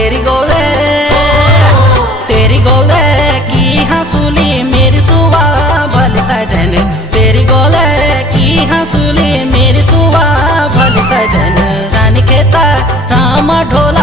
तेरी गोले की हंसुली मेरी सुवा भली सजन, तेरी गोले की हंसुली मेरी सुवा भली सजन। रानी खेता राम ढोला